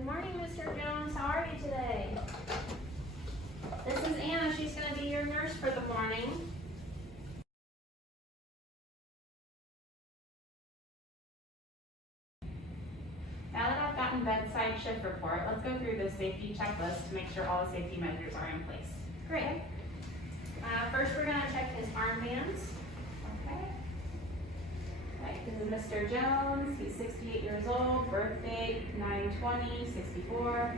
Good morning, Mr. Jones. How are you today? This is Anna. She's going to be your nurse for the morning. Now that I've gotten bedside shift report, let's go through the safety checklist to make sure all the safety measures are in place. Great. First, we're going to check his armbands. Okay. Right, this is Mr. Jones. He's 68 years old, birth date 9/20/64.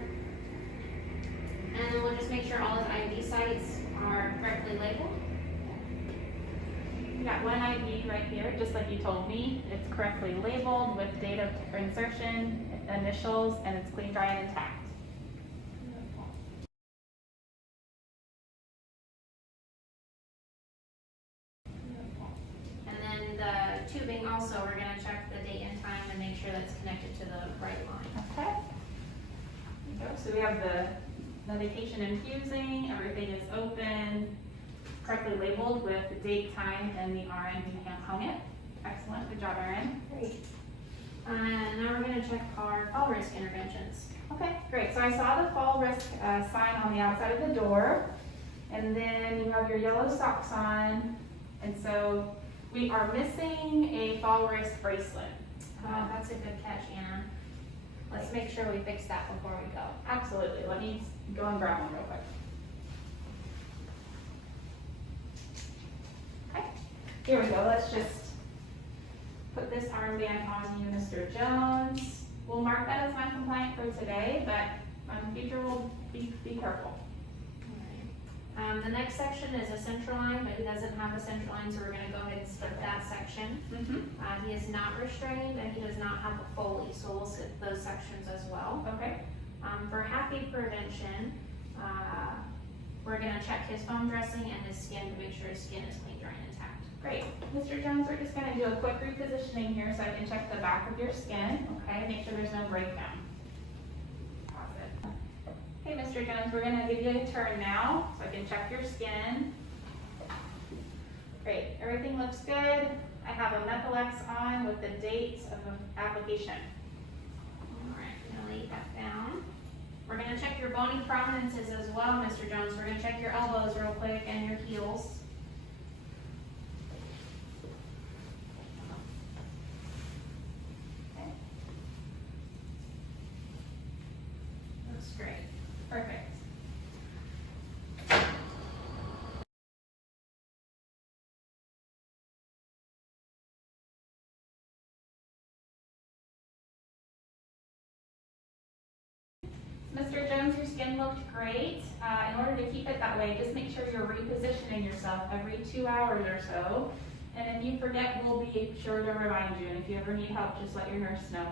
And then we'll just make sure all his IV sites are correctly labeled. You got one IV right here, just like you told me. It's correctly labeled with date of insertion, initials, and it's clean, dry, and intact. And then the tubing also, we're going to check the date and time and make sure that's connected to the right line. Okay. There you go. So we have the medication infusing, everything is open, correctly labeled with the date, time, and the RN who hung it. Excellent, good job, RN. Great. And now we're going to check our fall risk interventions. Okay, great. So I saw the fall risk sign on the outside of the door, and then you have your yellow socks on, and so we are missing a fall risk bracelet. That's a good catch, Anna. Let's make sure we fix that before we go. Absolutely. Let me go and grab one real quick. Okay, here we go. Let's just put this armband on you, Mr. Jones. We'll mark that as non-compliant for today, but in the future we'll be careful. The next section is a central line, but he doesn't have a central line, so we're going to go ahead and skip that section. He is not restrained and he does not have a Foley, so we'll skip those sections as well. Okay. For happy prevention, we're going to check his foam dressing and his skin to make sure his skin is clean, dry, and intact. Great. Mr. Jones, we're just going to do a quick repositioning here so I can check the back of your skin, okay? Make sure there's no breakdown. Positive. Okay, Mr. Jones, we're going to give you a turn now so I can check your skin. Great. Everything looks good. I have a Methylex on with the date of the application. All right, I'm going to lay that down. We're going to check your bony prominences as well, Mr. Jones. We're going to check your elbows real quick and your heels. Okay. Looks great. Perfect. Mr. Jones, your skin looked great. In order to keep it that way, just make sure you're repositioning yourself every 2 hours or so. And if you forget, we'll be sure to remind you. And if you ever need help, just let your nurse know.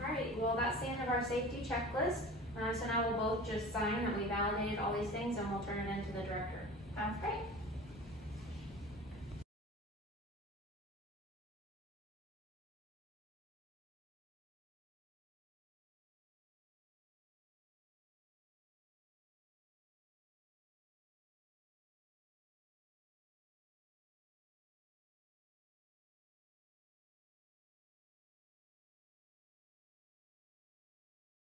All right, well, that's the end of our safety checklist. So now we'll both just sign that we validated all these things and we'll turn it into the director. Sounds great.